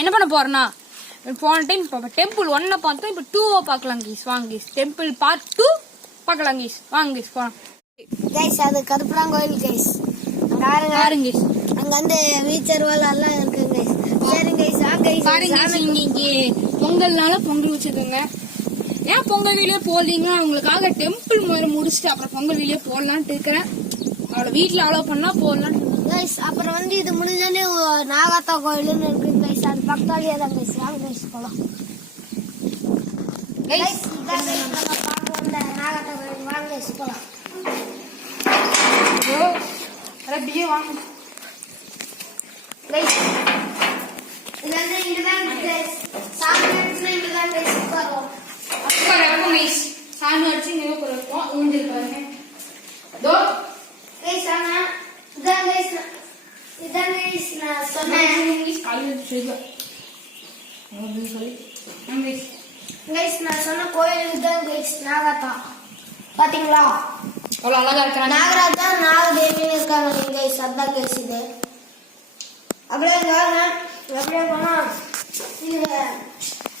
என்ன பண்ண போறேன்னா போன டைம் டெம்பிள் 1 பார்த்தோம், இப்போ 2 பார்க்கலாம் கைஸ். வாங்க கைஸ், டெம்பிள் பார்ட் 2 பார்க்கலாம் கைஸ். வாங்க கைஸ் போலாம் கைஸ். அது கருப்பராங்கோயில் கைஸ். பாருங்க கைஸ், அங்க வந்து வீச்சர்வால் எல்லாம் இருக்கு கைஸ். சரிங்க கைஸ், பாருங்க கைஸ். இன்னைக்கு பொங்கல்னால பொங்கல் வச்சுக்கோங்க. ஏன் பொங்கல் வீடியோ போடுறீங்க? உங்களுக்காக டெம்பிள் முறை முடிச்சுட்டு அப்புறம் பொங்கல் வீடியோ போடலான்ட்டு இருக்கிறேன். அவளை வீட்டுல அலோவ் பண்ணா போடலான்னு கைஸ். அப்புறம் வந்து இது முடிஞ்சோடனே நாகாத்தா கோயில்னு இருக்கு கைஸ். அது பக்கத்தாலேயே தான் கைஸ். வாங்க கைஸ் போலாம் கைஸ். நம்ம பார்க்க வந்த நாகாத்தா கோயில். வாங்க கைஸ் போலாம். அப்படியே வாங்க கைஸ். இது வந்து இங்கதான் கைஸ். சாமி அடிச்சுனா இங்கதான் கைஸ் உட்காருவோம். கைஸ் சாமி அடிச்சு இங்கே உட்காருவோம். ஊஞ்சல் பாருங்க. தோ கைஸ் ஆனா இதான் கைஸ் நான் சொன்னேன். கைஸ் நான் சொன்ன கோயில் இதுதான் கைஸ். நாகாத்தா பாத்தீங்களா? அவ்வளவு அழகா இருக்கிறாங்க. நாகராஜா நாகதேவின்னு இருக்காங்க கைஸ். அதான் கைஸ் இது. அப்படியே அப்படியே போனா இது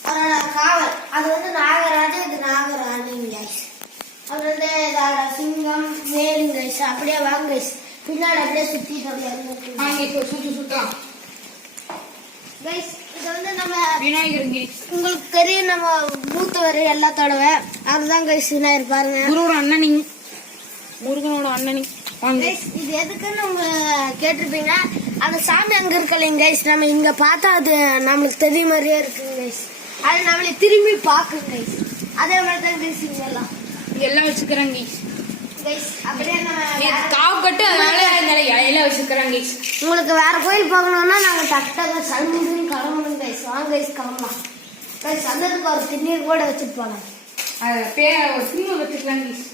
அதோட காவல். அது வந்து நாகராஜா, இது நாகராணி கைஸ். அப்புறம் வந்து இதோட சிங்கம் வேலு கைஸ். அப்படியே வாங்க கைஸ். பின்னாடி அப்படியே சுத்திட்டு அப்படியே சுத்தலாம் கைஸ். இது வந்து நம்ம விநாயகர். உங்களுக்கு தெரியும், நம்ம மூத்தவர் எல்லாத்தோடவே அதுதான் கைஸ் விநாயகர். பாருங்க, குருவோட அண்ணனி, முருகனோட அண்ணனி. இது எதுக்குன்னு உங்க கேட்டிருப்பீங்க. அந்த சாமி அங்க இருக்கலைங்க கைஸ். நம்ம இங்க பார்த்தா அது நம்மளுக்கு தெரிய மாதிரியே இருக்குங்க கைஸ். அது நம்மளை திரும்பி பாக்குங்க கைஸ். அதே மாதிரி தான் கைஸ் இங்க எல்லாம் வச்சுக்கிறாங்க கைஸ். அப்படியே நம்ம காவு கட்டு அதனால இலையில வச்சுக்கிறாங்க கைஸ். உங்களுக்கு வேற கோயில் போகணும்னா நாங்க டக்டாக சல்முன்னு கிளம்பணும் கைஸ். வாங்க கைஸ் கிளம்பலாம் கைஸ். அதுக்கு ஒரு திருநீர் கூட வச்சுட்டு போலாம். சின்ன வச்சுக்கலாம் கைஸ்.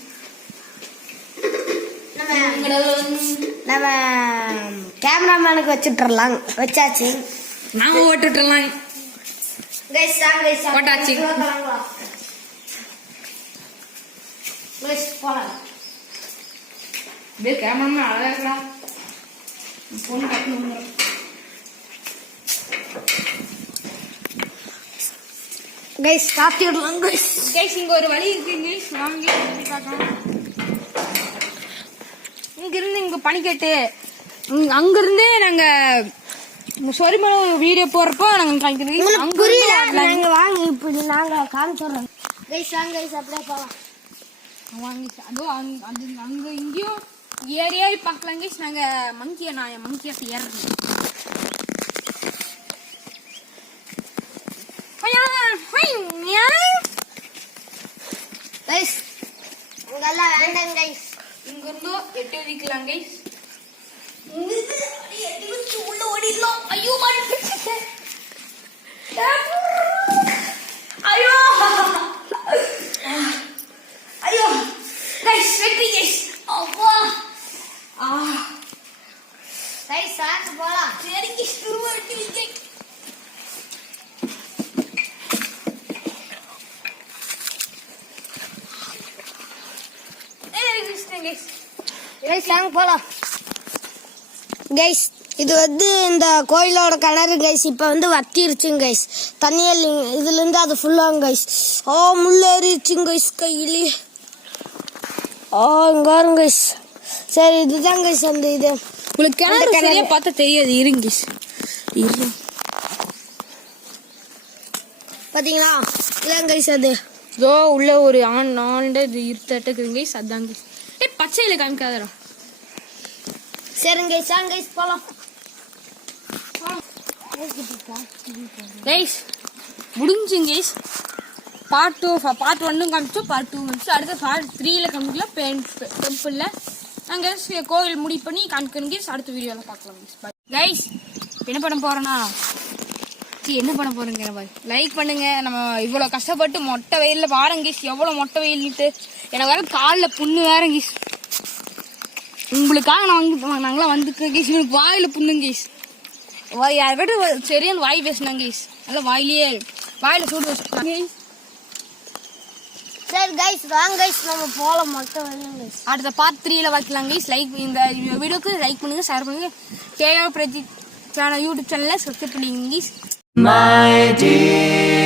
நம்ம கேமராமேனுக்கு வச்சுட்டுலாம் வச்சாச்சு. நாங்க ஓட்டுலாம் கைஸ். கைஸ் ஓட்டாச்சு கைஸ். போலாம். கேமராமேன் அழகா இருக்கா. பொண்ணு கட்டணும் கைஸ். காப்பி விடலாம் கைஸ். கைஸ் இங்க ஒரு வழி இருக்கு கைஸ். வாங்க பார்க்கலாம். இங்கிருந்து இங்க பனிக்கட்டு, அங்கிருந்தே நாங்க சொரிமலை வீடியோ போறப்போ நாங்க புரியல. நாங்க வாங்க இப்படி நாங்க காமிச்சோம் கைஸ். வாங்க கைஸ் அப்படியே போலாம். வாங்க அதோ அங்க இங்கேயும் ஏரியா பார்க்கலாம் கைஸ். நாங்க மங்கியா ஏறணும். கைஸ் இங்கெல்லாம் வேண்டாம் கைஸ். இங்க இருந்து 8 வதிக்கலாம் கைஸ். உள்ள ஓடிடலாம். ஐயோ ஐயோ ஐயோ கைஸ் வெட்டி கைஸ். அப்பா கைஸ் சாக்கு போலாம். சரி கைஸ் துருவட்டி விக்கை. கைஸ் வாங்க போலாம் கைஸ். இது வந்து இந்த கோயிலோட கிணறு கைஸ். இப்ப வந்து வத்திருச்சுங்க கைஸ். தண்ணியல் இதுல இருந்து அது ஃபுல்லாங்க கைஸ். முள்ளேறிச்சுங்க கைஸ் கையிலே. இங்க வரும் கைஸ். சரி இதுதான் கைஸ் அந்த இது. உங்களுக்கு கிணறு சரியா பார்த்தா தெரியாது. இருங்க கைஸ். பாத்தீங்களா? இதான் கைஸ் அது. இதோ உள்ள ஒரு ஆண்ட இது இருத்தட்டுக்குங்க கைஸ். அதான் கைஸ். பச்சையில காமிக்காதரா. சரிங்க கைஸ். வாங்க கைஸ் போலாம் கைஸ். முடிஞ்சுங்க கைஸ். பார்ட் 1 காமிச்சோம், பார்ட் 2 காமிச்சோம். அடுத்து பார்ட் 3ல காமிக்கலாம். டெம்பிள்ல நாங்க கோவில் முடிவு பண்ணி காமிக்கணும் கைஸ். அடுத்த வீடியோல பார்க்கலாம் கைஸ். என்ன பண்ண போறேன்னா என்ன பண்ண போறேங்க லைக் பண்ணுங்க. நம்ம இவ்வளவு கஷ்டப்பட்டு மொட்டை வெயில்ல பாருங்க கைஸ். எவ்வளவு மொட்டை வெயில்ட்டு எனக்கு வேற காலில் புண்ணு வேற கைஸ். உங்களுக்காக நாங்களாம் வந்துருக்கோம் கைஸ். இவனுக்கு வாயில புண்ணுங்க கைஸ். யார்கிட்ட சரியான வாய் பேசினாங்க கைஸ். நல்லா வாயில சூடு வச்சுக்கலாம் கைஸ். சரி கைஸ் வாங்க கைஸ் நம்ம போலாம். மொட்டை வெயிலும் கைஸ். அடுத்த பார்ட் 3ல வைக்கலாம் கைஸ். இந்த வீடியோக்கு லைக் பண்ணுங்க, ஷேர் பண்ணுங்க. கேயோ பிரஜித் யூடியூப் சேனலை சப்ஸ்கிரைப் பண்ணிங்க கைஸ். My dear